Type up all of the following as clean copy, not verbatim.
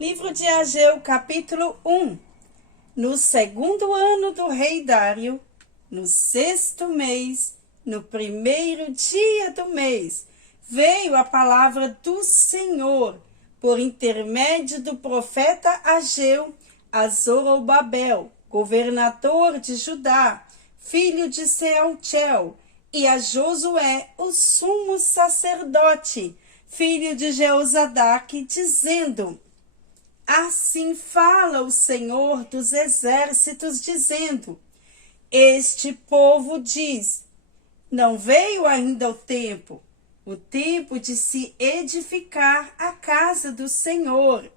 Livro de Ageu, capítulo 1. No segundo ano do rei Dário, no sexto mês, no primeiro dia do mês, veio a palavra do Senhor, por intermédio do profeta Ageu, a Zorobabel, governador de Judá, filho de Sealtiel, e a Josué, o sumo sacerdote, filho de Jeozadaque, dizendo: Assim fala o Senhor dos exércitos, dizendo: Este povo diz: Não veio ainda o tempo de se edificar a casa do Senhor.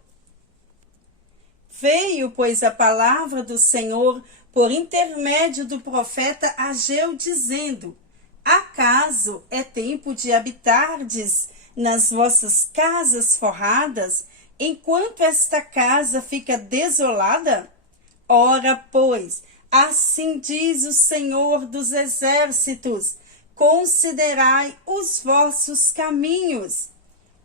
Veio, pois, a palavra do Senhor por intermédio do profeta Ageu, dizendo: Acaso é tempo de habitardes nas vossas casas forradas, enquanto esta casa fica desolada? Ora, pois, assim diz o Senhor dos exércitos: considerai os vossos caminhos.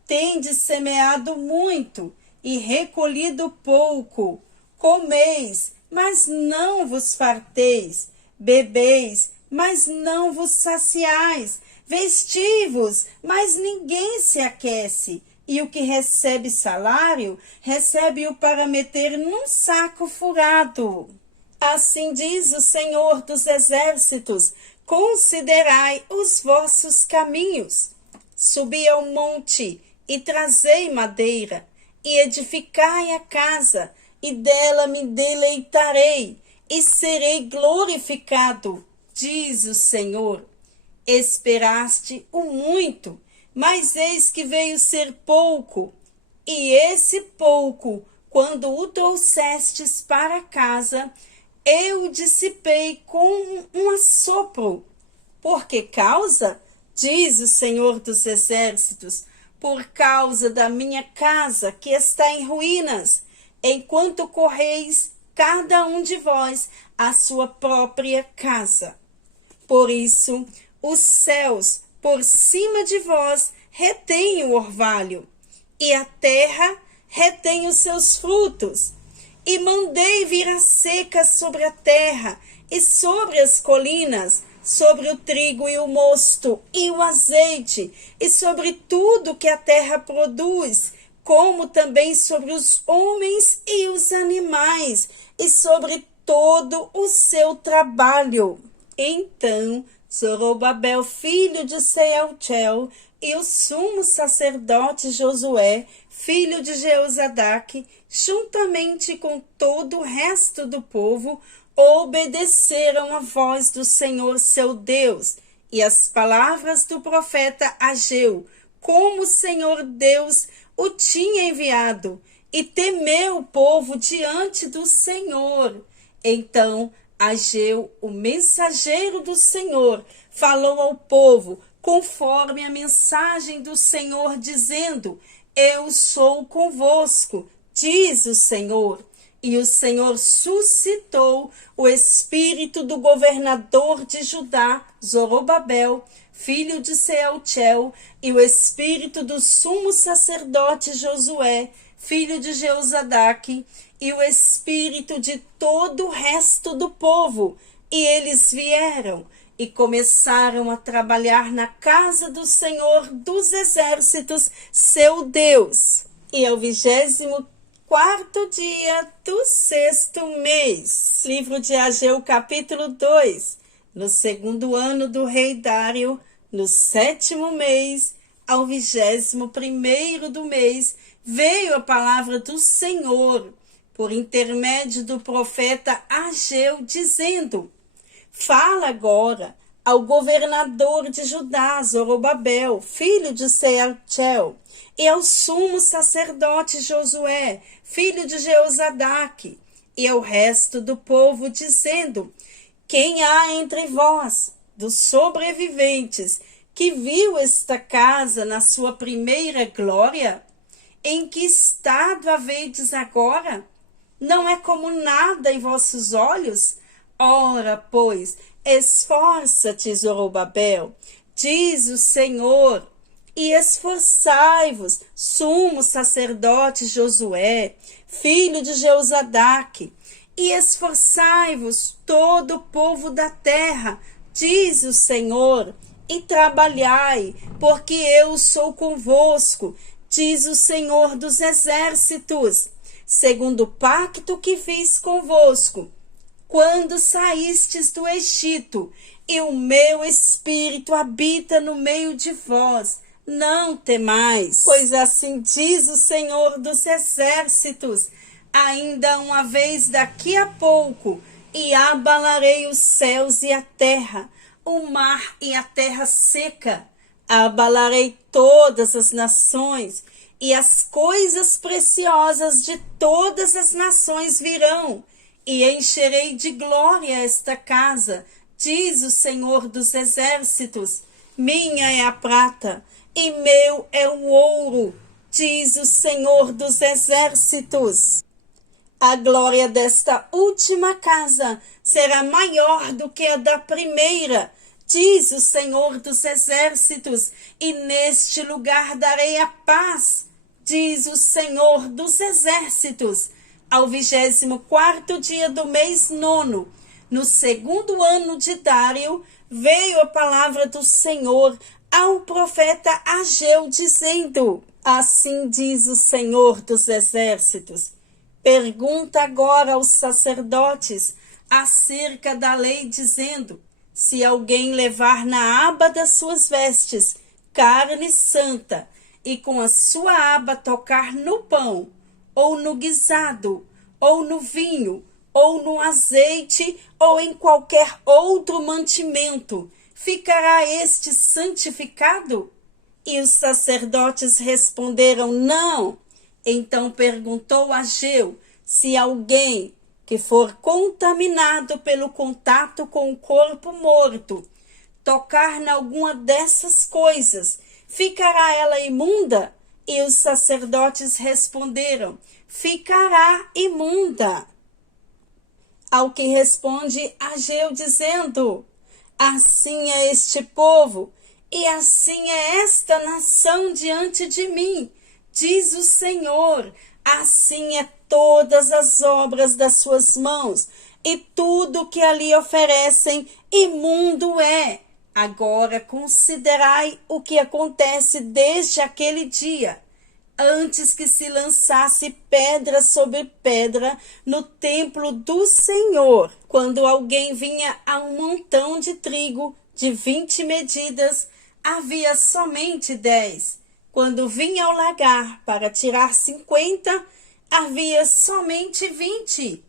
Tendes semeado muito e recolhido pouco. Comeis, mas não vos farteis. Bebeis, mas não vos saciais. Vestivos, mas ninguém se aquece. E o que recebe salário, recebe-o para meter num saco furado. Assim diz o Senhor dos exércitos: considerai os vossos caminhos. Subi ao monte e trazei madeira, e edificai a casa, e dela me deleitarei, e serei glorificado, diz o Senhor. Esperaste o muito, mas eis que veio ser pouco, e esse pouco, quando o trouxestes para casa, eu o dissipei com um assopro. Por que causa? Diz o Senhor dos exércitos: por causa da minha casa que está em ruínas, enquanto correis cada um de vós à sua própria casa. Por isso, os céus por cima de vós retêm o orvalho, e a terra retém os seus frutos. E mandei vir a seca sobre a terra e sobre as colinas, sobre o trigo e o mosto e o azeite, e sobre tudo que a terra produz, como também sobre os homens e os animais, e sobre todo o seu trabalho. Então Zorobabel, filho de Sealtiel, e o sumo sacerdote Josué, filho de Jeozadaque, juntamente com todo o resto do povo, obedeceram a voz do Senhor seu Deus e as palavras do profeta Ageu, como o Senhor Deus o tinha enviado, e temeu o povo diante do Senhor. Então Ageu, o mensageiro do Senhor, falou ao povo conforme a mensagem do Senhor, dizendo: Eu sou convosco, diz o Senhor. E o Senhor suscitou o espírito do governador de Judá, Zorobabel, filho de Sealtiel, e o espírito do sumo sacerdote Josué, filho de Jeozadaque, e o espírito de todo o resto do povo. E eles vieram e começaram a trabalhar na casa do Senhor dos exércitos, seu Deus. E ao 24º dia do sexto mês. Livro de Ageu, capítulo 2. No segundo ano do rei Dário, no sétimo mês, ao 21º do mês, veio a palavra do Senhor por intermédio do profeta Ageu, dizendo: Fala agora ao governador de Judá, Zorobabel, filho de Sealtiel, e ao sumo sacerdote Josué, filho de Jeozadaque, e ao resto do povo, dizendo: Quem há entre vós, dos sobreviventes, que viu esta casa na sua primeira glória? Em que estado a vedes agora? Não é como nada em vossos olhos? Ora, pois, esforça-te, Zorobabel, diz o Senhor, e esforçai-vos, sumo sacerdote Josué, filho de Jeozadaque, e esforçai-vos todo o povo da terra, diz o Senhor, e trabalhai, porque eu sou convosco, diz o Senhor dos exércitos, segundo o pacto que fiz convosco, quando saístes do Egito, e o meu espírito habita no meio de vós. Não temais, pois assim diz o Senhor dos exércitos, ainda uma vez daqui a pouco, e abalarei os céus e a terra, o mar e a terra seca, abalarei todas as nações, e as coisas preciosas de todas as nações virão, e encherei de glória esta casa, diz o Senhor dos exércitos. Minha é a prata, e meu é o ouro, diz o Senhor dos exércitos. A glória desta última casa será maior do que a da primeira, diz o Senhor dos exércitos, e neste lugar darei a paz, diz o Senhor dos exércitos. Ao 24º dia do mês nono, no segundo ano de Dário, veio a palavra do Senhor ao profeta Ageu, dizendo: assim diz o Senhor dos exércitos, pergunta agora aos sacerdotes acerca da lei, dizendo: se alguém levar na aba das suas vestes carne santa, e com a sua aba tocar no pão, ou no guisado, ou no vinho, ou no azeite, ou em qualquer outro mantimento, ficará este santificado? E os sacerdotes responderam: não. Então perguntou Ageu: se alguém que for contaminado pelo contato com o corpo morto tocar em alguma dessas coisas, ficará ela imunda? E os sacerdotes responderam: ficará imunda. Ao que responde Ageu, dizendo: assim é este povo, e assim é esta nação diante de mim, diz o Senhor, assim é todas as obras das suas mãos, e tudo que ali oferecem, imundo é. Agora considerai o que acontece desde aquele dia, antes que se lançasse pedra sobre pedra no templo do Senhor, quando alguém vinha a um montão de trigo de 20 medidas, havia somente 10. Quando vinha ao lagar para tirar 50, havia somente 20.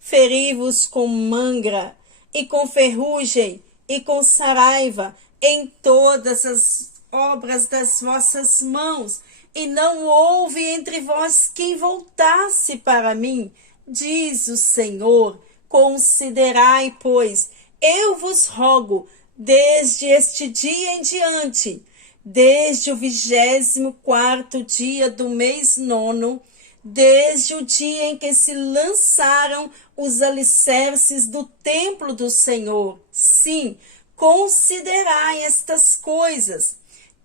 Feri-vos com mangra, e com ferrugem, e com saraiva, em todas as obras das vossas mãos, e não houve entre vós quem voltasse para mim, diz o Senhor. Considerai, pois, eu vos rogo, desde este dia em diante, desde o 24º dia do mês nono, desde o dia em que se lançaram os alicerces do templo do Senhor. Sim, considerai estas coisas.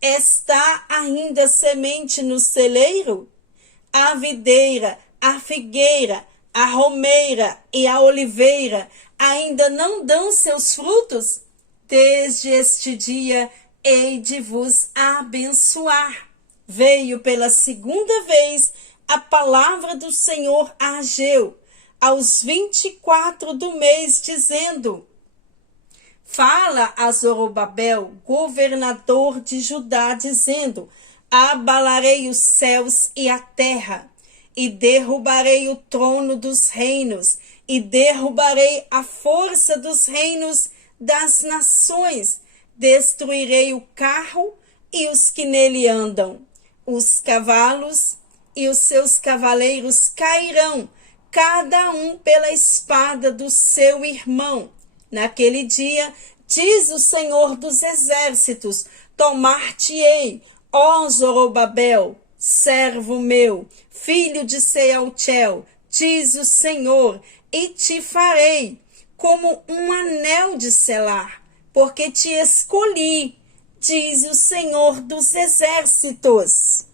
Está ainda semente no celeiro? A videira, a figueira, a romeira e a oliveira ainda não dão seus frutos? Desde este dia hei de vos abençoar. Veio pela segunda vez a palavra do Senhor a Ageu, aos 24 do mês, dizendo: fala a Zorobabel, governador de Judá, dizendo: abalarei os céus e a terra, e derrubarei o trono dos reinos, e derrubarei a força dos reinos das nações, destruirei o carro e os que nele andam, os cavalos e os seus cavaleiros cairão, cada um pela espada do seu irmão. Naquele dia, diz o Senhor dos exércitos, tomar-te-ei, ó Zorobabel, servo meu, filho de Sealtiel, diz o Senhor, e te farei como um anel de selar, porque te escolhi, diz o Senhor dos Exércitos.